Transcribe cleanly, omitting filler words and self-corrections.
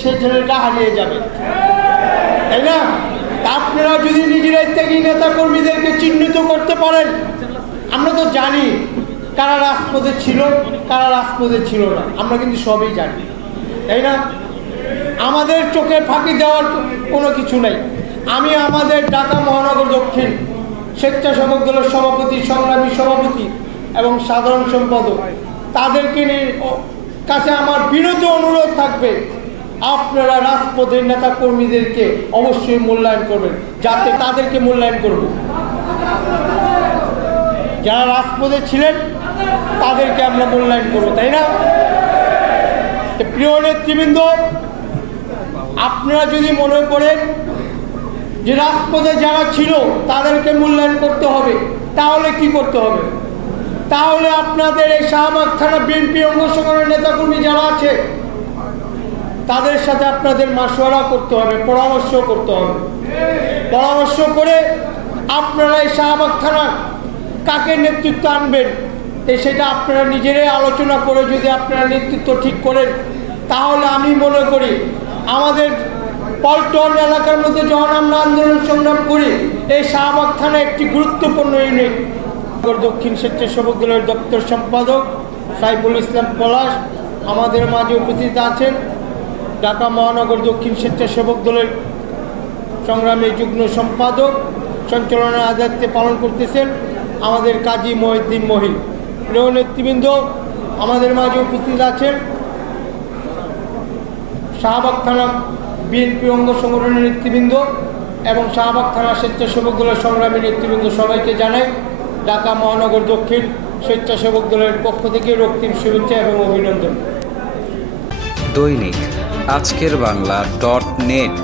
সে ছেলেটা হারিয়ে যাবে, তাই না? আপনারা যদি নিজেরাই থেকে নেতা কর্মীদেরকে চিহ্নিত করতে পারেন, আমরা তো জানি কারা রাজপথে ছিল, কারা রাজপথে ছিল না, আমরা কিন্তু সবই জানি, তাই না? আমাদের চোখে ফাঁকি দেওয়ার কোনো কিছু নেই। আমি আমাদের ঢাকা মহানগর দক্ষিণ স্বেচ্ছাসেবক দলের সভাপতি, সংগ্রামী সভাপতি এবং সাধারণ সম্পাদক, তাদেরকে কাছে আমার বিনীত অনুরোধ থাকবে, আপনারা রাজপথের নেতা কর্মীদেরকে অবশ্যই মূল্যায়ন করবেন, যাতে তাদেরকে মূল্যায়ন করব। যারা রাজপথে ছিলেন তাদেরকে আমরা মূল্যায়ন করবো, তাই না? প্রিয় নেতৃবৃন্দ, আপনারা যদি মনে করেন যে রাজপথে যারা ছিল তাদেরকে মূল্যায়ন করতে হবে, তাহলে কি করতে হবে? তাহলে আপনাদের এই শাহবাগ থানা বিএনপি অঙ্গ সংগঠনের নেতাকর্মী যারা আছে তাদের সাথে আপনাদের মাশওয়ারা করতে হবে, পরামর্শ করতে হবে। পরামর্শ করে আপনারা এই শাহবাগ থানা কাকে নেতৃত্ব আনবেন সেটা আপনারা নিজেরাই আলোচনা করে যদি আপনারা নেতৃত্ব ঠিক করেন, তাহলে আমি মনে করি আমাদের পল্টন এলাকার মধ্যে যখন আমরা আন্দোলন সংগ্রাম করি, এই শাহবাগ থানা একটি গুরুত্বপূর্ণ ইউনিট। দক্ষিণ স্বেচ্ছাসেবক দলের দপ্তর সম্পাদক সাইফুল ইসলাম পলাশ আমাদের মাঝে উপস্থিত আছেন। ঢাকা মহানগর দক্ষিণ স্বেচ্ছাসেবক দলের সংগ্রামী যুগ্ম সম্পাদক সঞ্চালনার দায়িত্ব পালন করতেছেন আমাদের কাজী মহিউদ্দিন মহি। প্রিয় নেতৃবৃন্দ, আমাদের মাঝে উপস্থিত আছেন শাহবাগ থানা বিএনপি অঙ্গ সংগঠনের নেতৃবৃন্দ এবং শাহবাগ থানা স্বেচ্ছাসেবক দলের সংগ্রামী নেতৃবৃন্দ। সবাইকে জানাই ঢাকা মহানগর দক্ষিণ স্বেচ্ছাসেবক দলের পক্ষ থেকে রক্তিম শুভেচ্ছা এবং অভিনন্দন। দৈনিক আজকের বাংলা .net